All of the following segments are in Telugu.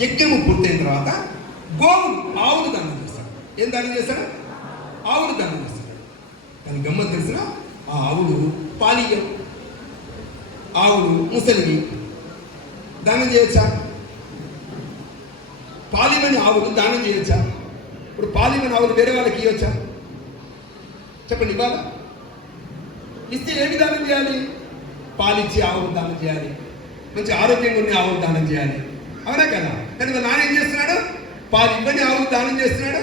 యజ్ఞము పూర్తయిన తర్వాత గోవులు ఆవులు దానం చేస్తాడు. ఏం దానం చేస్తాడు? ఆవులు దానం చేస్తాడు. దాని గమ్మత్ తెలిసిన ఆ ఆవులు పాలియం, ఆవులు ముసలివి దానం చేయొచ్చా? పాలిమని ఆవులు దానం చేయొచ్చా? ఇప్పుడు పాలిమని ఆవులు వేరే వాళ్ళకి ఇవ్వచ్చా? చెప్పండి. ఇవ్వాలా? ఇస్తే ఏమి దానం చేయాలి? పాలిచ్చి ఆవులు దానం చేయాలి, మంచి ఆరోగ్యంగా ఉండే ఆవులు దానం చేయాలి, అవునా కదా? కానీ నాన్న ఏం చేస్తున్నాడు? పాలు ఇవ్వని ఆవులు దానం చేస్తున్నాడు,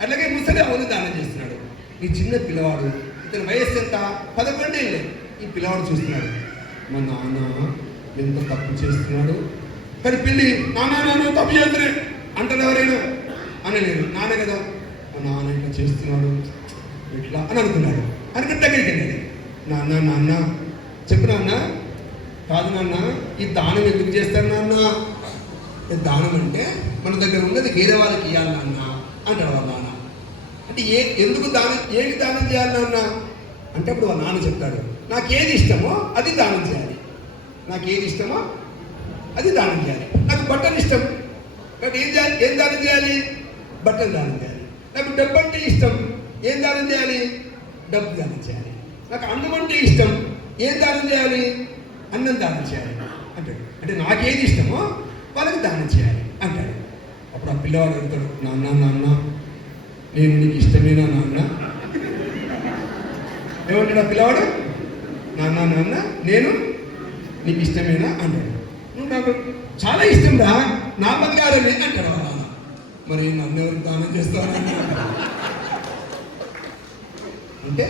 అట్లాగే ముసలి ఆవులు దానం చేస్తున్నాడు. ఈ చిన్న పిల్లవాడు, ఇతని వయస్సు ఎంత? 11 ఏళ్ళే. ఈ పిల్లవాడు చూస్తున్నాడు, మా నాన్న ఎంత తప్పు చేస్తున్నాడు. కానీ పిల్లి నాన్న తప్పు చేస్తున్నా అంటాడు. ఎవరైనా అనలేరు. నాన్న కదా, మా నాన్న ఇట్లా చేస్తున్నాడు ఇట్లా అని అనుకున్నాడు. అనుకుని దగ్గరికి వెళ్ళాడు. నాన్న చెప్పు నాన్న. కాదు నాన్న, ఈ దానం ఎందుకు చేస్తాడు నాన్న? దానం అంటే మన దగ్గర ఉన్నది వేరే వాళ్ళకి ఇవ్వాలి నాన్న అంటాడు వాళ్ళ నాన్న. అంటే ఎందుకు దానం, ఏమి దానం చేయాలి నాన్న అంటే అప్పుడు వాళ్ళ నాన్న చెప్తాడు, నాకేది ఇష్టమో అది దానం చేయాలి. నాకేది ఇష్టమో అది దానం చేయాలి. నాకు బట్టలు ఇష్టం కాబట్టి ఏం దానం చేయాలి? బట్టలు దానం చేయాలి. నాకు డబ్బు అంటే ఇష్టం, ఏం దానం చేయాలి? డబ్బు దానం చేయాలి. నాకు అన్నం అంటే ఇష్టం, ఏం దానం చేయాలి? అన్నం దానం చేయాలి అంటాడు. అంటే నాకేది ఇష్టమో వాళ్ళకి దానం చేయాలి అంటాడు. అప్పుడు ఆ పిల్లవాడు అడుగుతాడు, నాన్న నేను నీకు ఇష్టమేనా నాన్న? ఏమంటాడు ఆ పిల్లవాడు? నాన్న నేను నీకు ఇష్టమేనా అంటాడు. నువ్వు నాకు చాలా ఇష్టం రా, నా బంగారమే అంటాడు వాళ్ళ నాన్న. మరి నన్ను ఎవరికి దానం చేస్తాను అంటే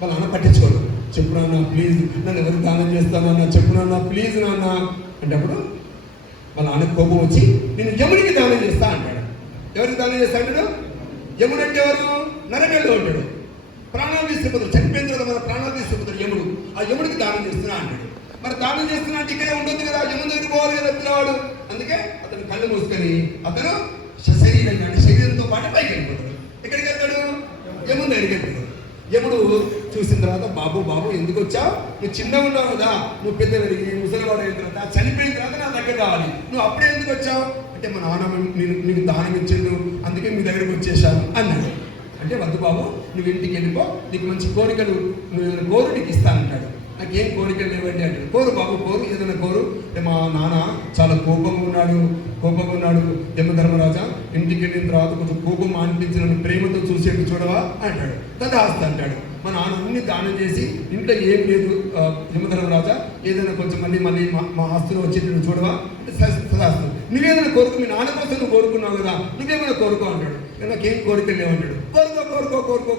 వాళ్ళ నాన్న పట్టించుకోడు. చెప్పు నాన్న ప్లీజ్, నన్ను ఎవరికి దానం చేస్తానన్నా చెప్పు నాన్న ప్లీజ్ నాన్న అంటే అప్పుడు వాళ్ళ నాన్న కోపం వచ్చి నేను యముడికి దానం చేస్తా అంటాడు. ఎవరికి దానం చేస్తా అంటాడు? యముడు అంటే ఎవరు? నరకంలో ఉంటాడు. ప్రాణాలు తీసుకుపోతాడు. చనిపోయిన తర్వాత మన ప్రాణాలు తీసుకుపోతాడు యముడు. ఆ యముడికి దానం చేస్తున్నా అంటాడు. మరి దానం చేస్తున్నా అంటే ఇక్కడే ఉండొద్దు కదా, యముడి దగ్గరికి పోవాలి కదా పిల్లవాడు. అందుకే అతను కళ్ళు మూసుకొని అతను శరీరంతో పాటు పైకి వెళ్ళిపోతాడు. ఎక్కడికి వెళ్తాడు? యముడి దగ్గరికి వెళ్తాడు. యముడు చూసిన తర్వాత, బాబు ఎందుకు వచ్చావు? నువ్వు చిన్నగా ఉన్నావు కదా, నువ్వు పెద్ద పెరిగి ముసలివాడు అయిన తర్వాత చనిపోయిన తర్వాత నా దగ్గర రావాలి, నువ్వు అప్పుడే ఎందుకు వచ్చావు అంటే మా నాన్న నీకు దానం ఇచ్చిండు, అందుకే మీ దగ్గరికి వచ్చేసాను అన్నాడు. అంటే వద్దు బాబు, నువ్వు ఇంటికి వెళ్ళిపో, నీకు మంచి కోరికలు నువ్వు కోరు నీకు ఇస్తానంటాడు. నాకు ఏం కోరికలు లేవండి అంటాడు. కోరు బాబు కోరు, ఏదైనా కోరు. మా నాన్న చాలా కోపంగా ఉన్నాడు యమధర్మరాజా, ఇంటికి వెళ్ళిన తర్వాత కొంచెం కోపం అనిపించిన ప్రేమతో చూసేట్టు చూడవా అంటాడు. తదాస్తి అంటాడు. మా నాన్న అన్ని దానం చేసి ఇంట్లో ఏం లేదు యమధర్మరాజా, ఏదైనా కొంచెం మళ్ళీ మా ఆస్తులు వచ్చేటట్టు చూడవా అంటే తదాస్తు. నువ్వేదైనా కోరుకు, మీ నాన్న కోసం నువ్వు కోరుకున్నావు కదా, నువ్వేమైనా కోరుకో అంటాడు. నాకేం కోరికలు లేవంటాడు.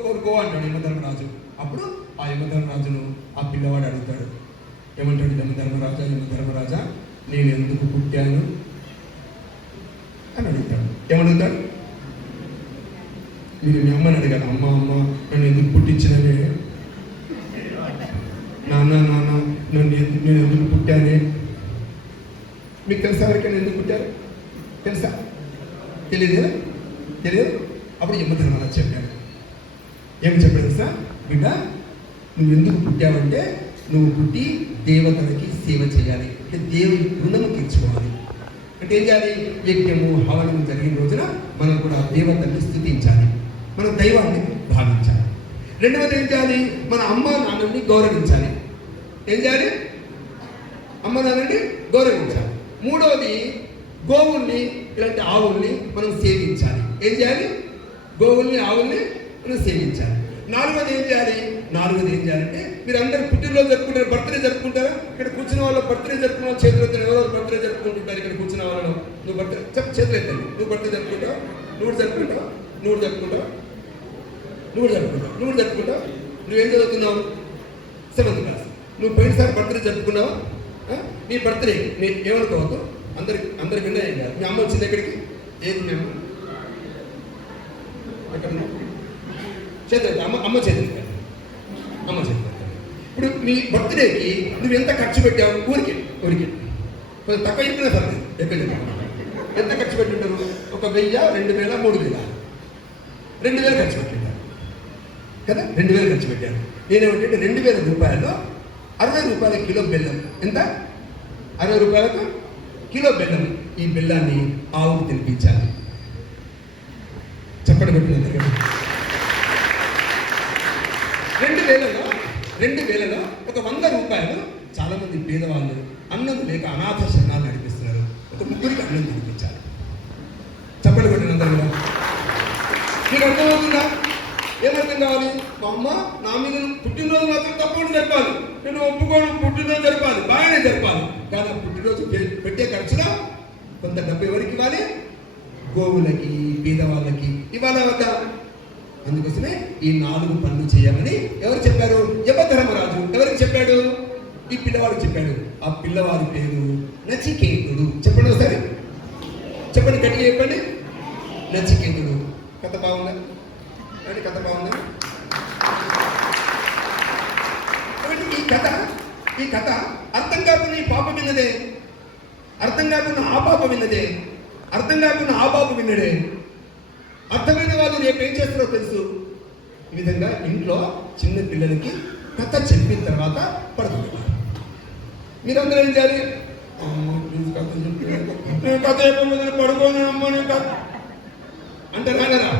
కోరుకో అంటాడు యమధర్మరాజు. అప్పుడు ఆ యమధర్మరాజును ఆ పిల్లవాడు అడుగుతాడు. ఏమంటాడు? యమధర్మరాజా నేను ఎందుకు పుట్టాను అని అడుగుతాడు. ఏమడుగుతాడు? మీరు మీ అమ్మని అడిగాడు, అమ్మ నన్ను ఎందుకు పుట్టించినవే? నాన్న నేను ఎందుకు పుట్టానే? మీకు తెలుసా? ఎవరికైనా ఎందుకు పుట్టారు తెలుసా? తెలియదు. అప్పుడు యమధర్మరాజు చెప్పాడు. ఏమి చెప్పాడు తెలుసా? బిడ్డ, నువ్వు ఎందుకు పుట్టావంటే నువ్వు పుట్టి దేవతలకి సేవ చేయాలి, అంటే దేవుని రుణము తీర్చుకోవాలి. అంటే ఏం చేయాలి? యజ్ఞము హవనము జరిగిన రోజున మనం కూడా దేవతల్ని స్తుతించాలి, మనం దైవాన్ని భావించాలి. రెండవది ఏం చేయాలి? మన అమ్మ నాన్నని గౌరవించాలి. ఏం చేయాలి? అమ్మ నాన్నని గౌరవించాలి. మూడవది గోవుల్ని, ఇలాంటి ఆవుల్ని మనం సేవించాలి. ఏం చేయాలి? గోవుల్ని ఆవుల్ని మనం సేవించాలి. నాలుగవది ఏం చేయాలంటే మీరు అందరూ పుట్టినరోజు జరుపుకుంటారు, బర్త్డే జరుపుకుంటారా? ఇక్కడ కూర్చున్న వాళ్ళు బర్త్డే జరుపుకున్న చేతులు ఎత్తారు. ఎవరో బర్త్డే జరుపుకుంటుంటారు ఇక్కడ కూర్చున్న వాళ్ళు. నువ్వు బర్త్డే చేతులు ఎత్తాను. నువ్వు బర్త్డే జరుపుకుంటావు, నువ్వు జరుపుకుంటావు. నువ్వేం చదువుతున్నావు? 7th class. నువ్వు పోయినసారి బర్త్డే జరుపుకున్నావు. నీ బర్త్డే ఏమనుకోవద్దు, అందరికి విన్నా ఏం కాదు. మీ అమ్మ వచ్చింది ఎక్కడికి? ఏది మీ అమ్మ? ఎక్కడ చేతులు అమ్మ చేతులు. ఇప్పుడు మీ బర్త్డేకి నువ్వు ఎంత ఖర్చు పెట్టావు? ఊరికి కొంచెం తక్కువ చెప్పినా సరే ఎక్కడ ఎంత ఖర్చు పెట్టుంటారు? 1000, 2000, 3000. 2000 ఖర్చు పెట్టింటారు కదా. 2000 ఖర్చు పెట్టాను. నేనేమంటే 2000 రూపాయలు 60 రూపాయల కిలో బెల్లం. ఎంత? 60 రూపాయలకు కిలో బెల్లం. ఈ బెల్లాన్ని ఆవుకు తినిపించాలి. చెప్పండి పెట్టిన 2000లో ఒక 100 రూపాయలు చాలా మంది పేదవాళ్ళు అన్నం లేక అనాథ శరణాలు నడిపిస్తున్నారు. ఒక ముగ్గురికి అన్నం తినిపించాలి. చెప్పండి పెట్టిన అందరూ కూడా. మీకు అర్థమవుతుందా? ఏమర్థం కావాలి? మా అమ్మ నా మీద పుట్టినరోజు మాత్రం తప్పకుండా జరపాలి, నేను ఒప్పుకోను, పుట్టినరోజు జరపాలి, బాగానే జరపాలి. కానీ ఆ పుట్టినరోజు పెట్టే ఖర్చులో కొంత డబ్బు ఎవరికి ఇవ్వాలి? గోవులకి, పేదవాళ్ళకి ఇవ్వాలి వద్దా? అందుకోసమే ఈ 4 పనులు చేయమని ఎవరు చెప్పారు? యమధర్మరాజు ఎవరికి చెప్పాడు? ఈ పిల్లవాడికి చెప్పాడు. ఆ పిల్లవాడి పేరు నచికేతుడు. చెప్పండి ఒకసారి, చెప్పండి, గట్టిగా చెప్పండి. నచికేతుడు. కథ బాగుందా? అంటే కథ బాగుందా? ఈ కథ అర్థం కాకుండా ఈ పాప విన్నదే, అర్థం కాకుండా ఆ పాప విన్నదే, అర్థం కాకుండా ఆ బాబు విన్నడే. అర్థమైన వాళ్ళు రేపు ఏం చేస్తారో తెలుసు. ఈ విధంగా ఇంట్లో చిన్న పిల్లలకి కథ చెప్పిన తర్వాత పడుకుంటారు. మీరందరూ ఏం చేయాలి? కథ చెప్పి కథ చెప్పి పడుకోను అమ్మ అంటారా? అంటారా?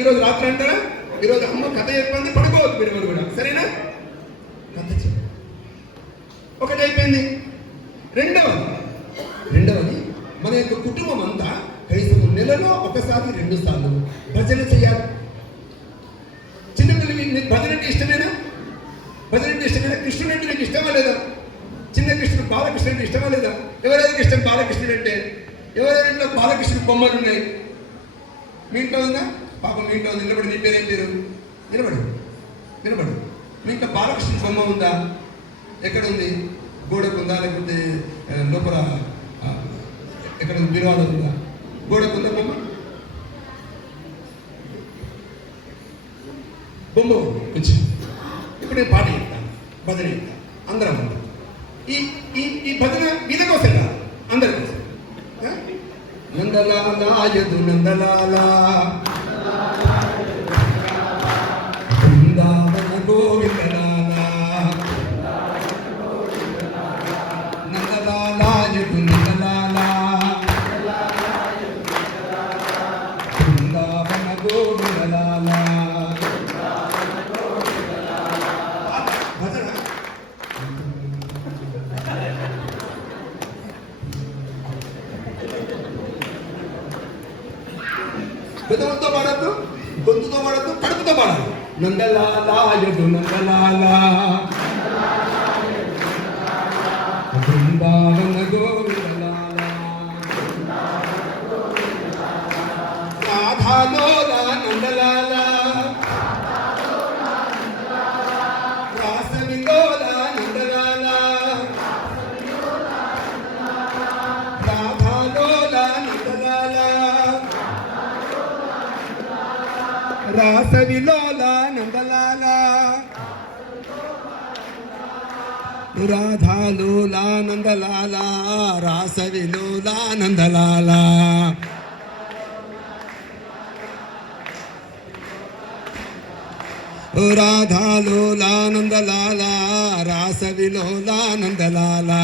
ఈరోజు రాత్రి అంటారా? ఈరోజు అమ్మ కథ చెప్పింది, పడుకోవద్దు మీరు ఎవరు కూడా, సరేనా? కథ చెప్పి ఒకటి అయిపోయింది. రెండవది మన యొక్క కుటుంబం అంతా కనీసం నెలలో 1-2 సార్లు భజన చేయాలి. చిన్నపిల్లలకి భజన అంటే ఇష్టమేనా? భజన అంటే ఇష్టమేనా? కృష్ణుడు అంటే నీకు ఇష్టమా లేదా? చిన్న కృష్ణుడు బాలకృష్ణుడు అంటే ఇష్టమా లేదా? ఎవరెవరికి ఇష్టం బాలకృష్ణుడు అంటే? ఎవరెవరింట్లో బాలకృష్ణుడు బొమ్మలు ఉన్నాయి? మీ ఇంట్లో ఉందా? పాపం మీ ఇంట్లో ఉంది. నిలబడి, నీ పేరేం పేరు? నిలబడు. మీ ఇంట్లో బాలకృష్ణుడు బొమ్మ ఉందా? ఎక్కడ ఉంది? గోడకు ఉందా, లేకపోతే లోపల ఎక్కడ విరాడు ఉందా? గోడకు ఉందా బొమ్మ వచ్చి. ఇప్పుడు నేను పాట చెప్తాను, భజన చెప్తాను, అందరం ఉంటాం. ఈ భజన మీద కోసం కాదు, అందరి కోసం. నందలాలా యదు నందలాలా బృందావన గోవిందలాలా, నందలాలా యదు నందలాలా బృందావన గోవిందలాలా. గొంతుతో పాడద్దు, కడుపుతో పాడాలి. నందలాలా యదు నందలాలా బృందావన గోవిందలాలా, రాధాలోలా నందలాలా, రాసవిలోలా నందలాలా, రాధాలోలా నందలాలా, రాసవిలోలా నందలాలా, రాధాలోలా నందలాలా, రాసవిలోలా నందలాలా. రాధాలోలా నందలాలా, రాసవిలోలా నందలాలా.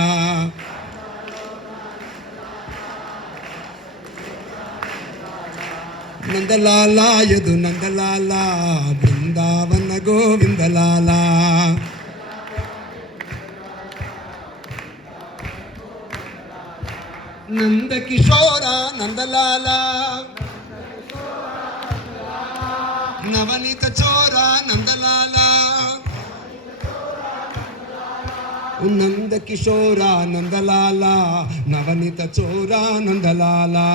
నందలాలా యదు నందలాలా బృందావన గోవిందలాలా. నందకిశోర నందలాలా, నవనీత చోర నందలాలా, నందకిశోర నందలాలా, నవనీత చోర నందలాలా.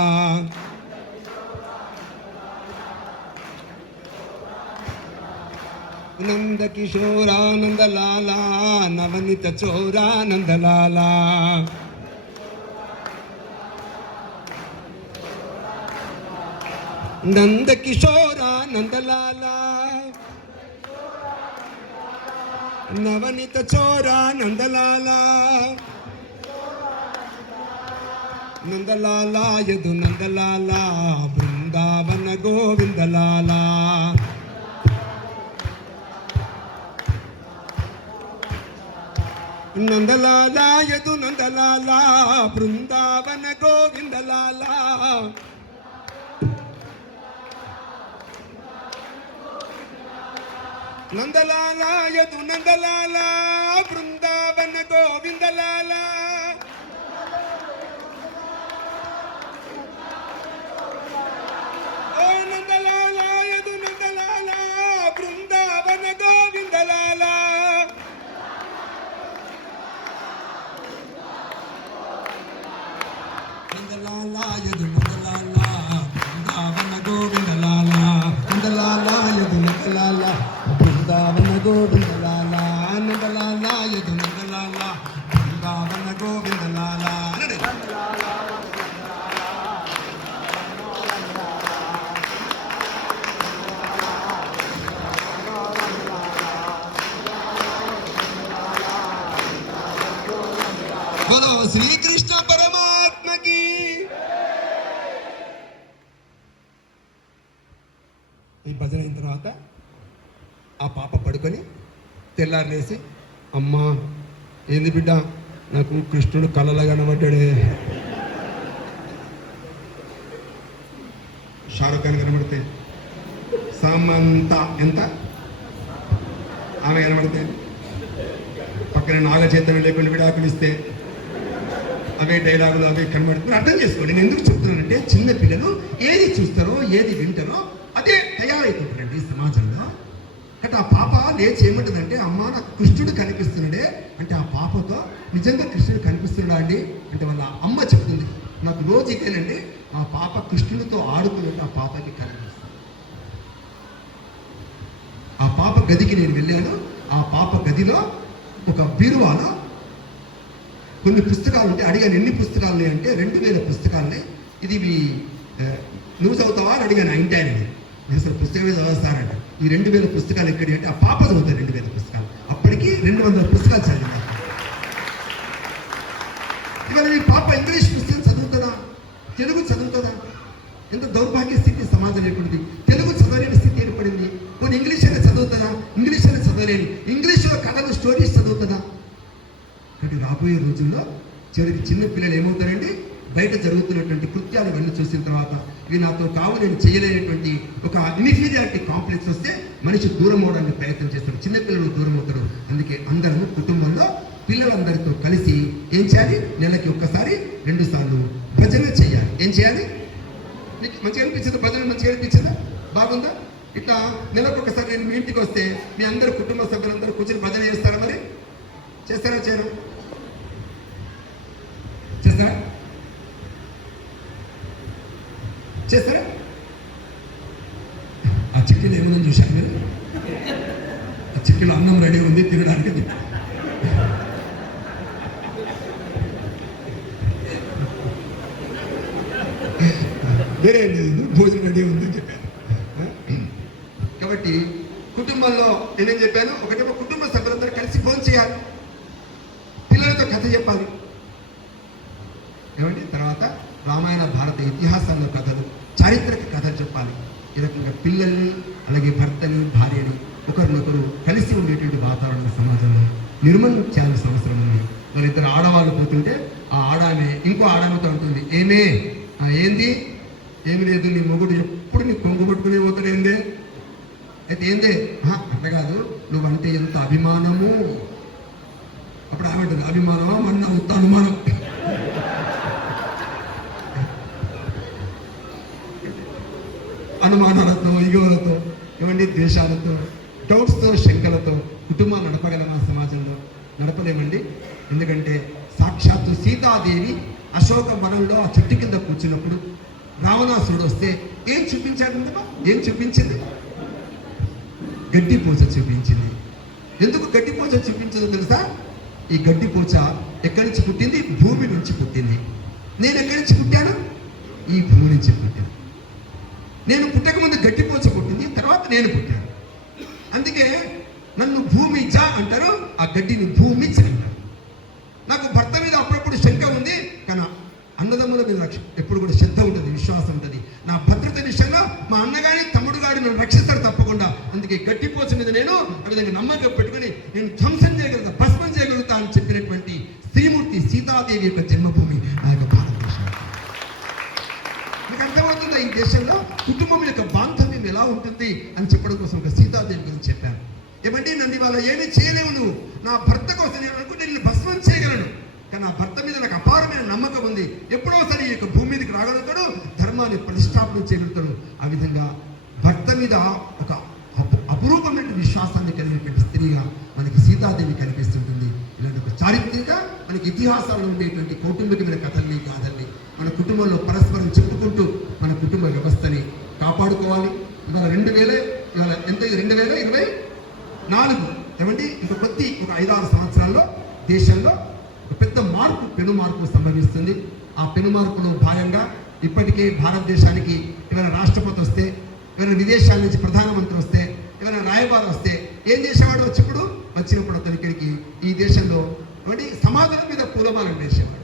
నందకిశోర నందలాలా, నవనీత చోర నందలాలా. నందకిశోర నందలాలా, నవనీత చోర నందలాలా, నందలాలా యదు నందలాలా బృందావన గోవిందలాలా. నందలాల యదు నందలాల బృందావన గోవిందలాల. నందలాల యదు నందలాల బృందావన గోవిందలాల. ఓ నందలాల యదు నందలాల బృందావన గోవిందలాల. నందలాల యదు నందలాల బృందావన గోవిందలాల. నందలాల యదు నందలాల బృందావన గోవిందలాల. నందలాల యదు నందలాల బృందావన గోవిందలాల. బోలో శ్రీకృష్ణ పరమాత్మకి. ఈ భజన అయిన తర్వాత ఆ పాప పడుకొని తెల్లారలేసి, అమ్మా ఏంది బిడ్డ, నాకు కృష్ణుడు కళలా కనబడ్డాడే. షారుఖ్ ఖాన్ కనబడితే, సమంత ఎంత ఆమె కనబడితే, పక్కన నాగ చైతన్య లేకుండా విడాకులు ఇస్తే అవే డైలాగులు అవే కనబడుతుంది. అర్థం చేసుకోండి నేను ఎందుకు చెప్తున్నానంటే, చిన్న పిల్లలు ఏది చూస్తారో ఏది వింటారో అదే తయారైపోతుందండి సమాజంలో. అంటే ఆ పాప లేచి ఏమంటుందంటే, అమ్మ నాకు కృష్ణుడు కనిపిస్తున్నాడే అంటే, ఆ పాపతో నిజంగా కృష్ణుడు కనిపిస్తున్నాడా అండి అంటే వాళ్ళ అమ్మ చెప్తుంది, నాకు రోజు ఇదేనండి ఆ పాప కృష్ణుడితో ఆడుతున్నట్టు ఆ పాపకి కనిపిస్తుంది. ఆ పాప గదికి నేను వెళ్ళాను. ఆ పాప గదిలో ఒక బీరువాలో కొన్ని పుస్తకాలు ఉంటే అడిగాను, ఎన్ని పుస్తకాలు ఉన్నాయంటే 2000 పుస్తకాలని. ఇది నువ్వు చదువుతావా అని అడిగాను. ఇంటానండి నేను అసలు పుస్తకమే చదువుతానంట. ఈ 2000 పుస్తకాలు ఎక్కడి అంటే ఆ పాప చదువుతాయి 2000 పుస్తకాలు. అప్పటికి 200 పుస్తకాలు చదివింది. ఇవాళ ఈ పాప ఇంగ్లీష్ పుస్తకం చదువుతుందా, తెలుగు చదువుతుందా? ఎంత దౌర్భాగ్య స్థితి సమాజం ఏర్పడింది. తెలుగు చదవలేని స్థితి ఏర్పడింది. కొన్ని ఇంగ్లీష్ అయినా చదువుతుందా? ఇంగ్లీష్ అయినా చదవలేని. ఇంగ్లీష్లో కథలు స్టోరీస్ చదువుతుందా? అంటే రాబోయే రోజుల్లో చివరికి చిన్న పిల్లలు ఏమవుతారండి, బయట జరుగుతున్నటువంటి కృత్యాలు ఇవన్నీ చూసిన తర్వాత ఇవి నాతో కావు, నేను చేయలేనటువంటి ఒక ఇన్ఫీరియారిటీ కాంప్లెక్స్ వస్తే మనిషి దూరం అవడానికి ప్రయత్నం చేస్తారు. చిన్నపిల్లలు దూరం అవుతారు. అందుకే అందరూ కుటుంబంలో పిల్లలందరితో కలిసి ఏం చేయాలి, నెలకి ఒక్కసారి 2 సార్లు భజన చేయాలి. ఏం చేయాలి? మీకు మంచిగా అనిపించిందా? భజన మంచిగా అనిపించిందా? బాగుందా? ఇట్లా నెలకు ఒకసారి నేను మీ ఇంటికి వస్తే మీ అందరు కుటుంబ సభ్యులందరూ కూర్చొని భజన చేస్తారా? మరి చేస్తారా? చేయరు? చేస్తారా? చేస్తారా? ఆ చిక్కిలో ఏముందని చూశాను మీరు? ఆ చిక్కిలో అన్నం రెడీ ఉంది తినడానికి. వేరే భోజనం రెడీ ఉంది చెప్పాను. కాబట్టి కుటుంబంలో నేనేం చెప్పాను, ఒకటేమో కుటుంబ సభ్యులందరూ కలిసి భోజనం చేయాలి, పిల్లలతో కథ చెప్పాలి. ఏమండి తర్వాత రామాయణ భారత ఇతిహాసాల్లో కథలు, చారిత్రక కథలు చెప్పాలి. ఈ రకంగా పిల్లల్ని అలాగే భర్తని భార్యని ఒకరినొకరు కలిసి ఉండేటువంటి వాతావరణం సమాజంలో నిర్మూలన చేయాల్సిన అవసరం ఉంది. వాళ్ళిద్దరు ఆడవాళ్ళు పోతుంటే ఆ ఆడామె ఇంకో ఆడామెతో ఉంటుంది, ఏమే ఏంది, ఏమి లేదు, నీ మొగుడు ఎప్పుడు నీ కొంగు పట్టుకునే పోతాడు, ఏందే అయితే ఏందే, అట్లా కాదు, నువ్వంటే ఎంత అభిమానము. అప్పుడు ఆమె ఉంటుంది, అభిమానమా మొన్న ఉత్త అనుమానం. అనుమానాలతో, ఈగోలతో, ఏమండి ద్వేషాలతో, డౌట్స్తో, శంకలతో కుటుంబాన్ని నడపగలమా? సమాజంలో నడపలేమండి. ఎందుకంటే సాక్షాత్తు సీతాదేవి అశోక వనంలో ఆ చెట్టు కింద కూర్చున్నప్పుడు రావణాసురుడు వస్తే ఏం చూపించాడు? ఏం చూపించింది? గడ్డి పూజ చూపించింది. ఎందుకు గడ్డి పూజ చూపించదో తెలుసా? ఈ గడ్డి పూజ ఎక్కడి నుంచి పుట్టింది? భూమి నుంచి పుట్టింది. నేను ఎక్కడి నుంచి పుట్టాను? ఈ భూమి నుంచి పుట్టాను. నేను పుట్టక ముందు గడ్డి పూజ పుట్టింది, తర్వాత నేను పుట్టాను. అందుకే నన్ను భూమి జ అంటారు, ఆ గడ్డిని భూమి చ అంటారు. నాకు భర్త మీద అప్పుడప్పుడు శంక ఉంది, కానీ అన్నదమ్ముల మీద ఎప్పుడు కూడా శ్రద్ధ ఉంటుంది, విశ్వాసం ఉంటుంది. నా భద్రత విషయంలో మా అన్నగాడి తమ్ముడు గాడి నన్ను రక్షిస్తారు తప్పకుండా. అందుకే గడ్డి పూజ మీద నేను ఆ విధంగా నమ్మకం పెట్టుకుని నేను ధ్వంసం చేయగలుగుతా, భస్మం చేయగలుగుతా అని చెప్పినటువంటి అర్థమవుతుందా ఈ దేశంలో కుటుంబం యొక్క బాంధవ్యం ఎలా ఉంటుంది అని చెప్పడం కోసం ఒక సీతాదేవి గురించి చెప్పాను. ఏమంటే నన్ను ఇవాళ ఏమీ చేయలేవు, నువ్వు నా భర్త కోసం నేను అనుకుంటే నేను భస్మం చేయగలను, కానీ నా భర్త మీద నాకు అపారమైన నమ్మకం ఉంది, ఎప్పుడో సరే ఈ యొక్క భూమి మీదకి రాగలుగుతాడు, ధర్మాన్ని ప్రతిష్టాపన చేయగలుగుతాడు. ఆ విధంగా భర్త మీద ఒక అపురూపమైన విశ్వాసాన్ని కలిగినటువంటి స్త్రీగా మనకి సీతాదేవి కనిపిస్తుంటుంది. ఇలాంటి ఒక చారిత్రక మనకి ఇతిహాసాల్లో ఉండేటువంటి కౌటుంబికమైన కథల్ని గాథల్ని మన కుటుంబంలో పరస్పరం చెప్పుకుంటూ మన కుటుంబ వ్యవస్థని కాపాడుకోవాలి. ఇవాళ ఇవాళ ఎంత 2024 ఏమండి ఇంకా కొద్ది ఒక 5-6 సంవత్సరాల్లో దేశంలో ఒక పెద్ద పెను మార్పు సంభవిస్తుంది. ఆ పెను మార్పులో భాగంగా ఇప్పటికే భారతదేశానికి ఏమైనా రాష్ట్రపతి వస్తే, ఏమైనా విదేశాల నుంచి ప్రధానమంత్రి వస్తే, ఏమైనా రాయబారి వస్తే ఏం చేసేవాడు వచ్చినప్పుడు అతను ఇక్కడికి ఈ దేశంలో సమాధుల మీద పూలమాలను వేసేవాడు.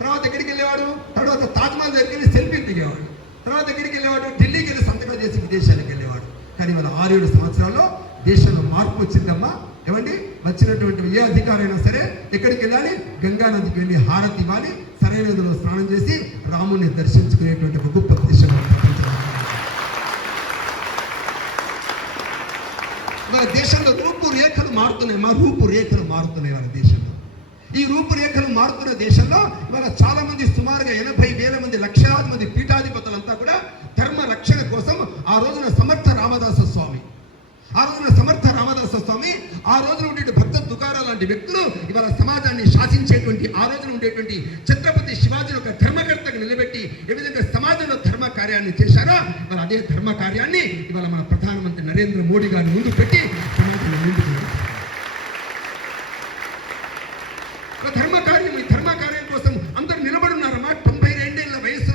తర్వాత ఎక్కడికి వెళ్ళేవాడు, తర్వాత తాజ్మహల్ దగ్గరికి వెళ్ళి సెల్ఫీలు దిగేవాడు. తర్వాత ఎక్కడికి వెళ్ళేవాడు, ఢిల్లీకి వెళ్ళి సంతకాలు చేసి విదేశాలకు వెళ్ళేవాడు. కానీ ఇవాళ 6-7 సంవత్సరాల్లో దేశంలో మార్పు వచ్చిందమ్మా. ఏమండి వచ్చినటువంటి ఏ అధికారైనా సరే ఎక్కడికి వెళ్ళాలి, గంగా నదికి వెళ్ళి హారతి ఇవ్వాలి, సరైన నదిలో స్నానం చేసి రాముని దర్శించుకునేటువంటి ఒక గొప్ప దేశం మన దేశంలో. రూపురేఖలు మారుతున్నాయి మన దేశంలో. ఈ రూపురేఖలు మారుతున్న దేశంలో ఇవాళ చాలా మంది సుమారుగా 80,000 మంది, లక్షలాది మంది పీఠాధిపతులంతా కూడా ధర్మ రక్షణ కోసం ఆ రోజున సమర్థ రామదాస స్వామి, ఆ రోజున ఉండేటువంటి భక్త తుకారా లాంటి వ్యక్తులు ఇవాళ సమాజాన్ని శాసించేటువంటి ఆ రోజున ఉండేటువంటి ఛత్రపతి శివాజీని ఒక ధర్మకర్తగా నిలబెట్టి ఏ విధంగా సమాజంలో ధర్మ కార్యాన్ని చేశారో ఇవాళ అదే ధర్మ కార్యాన్ని ఇవాళ మన ప్రధానమంత్రి నరేంద్ర మోడీ గారిని ముందు పెట్టి సమాజాన్ని ముందుకు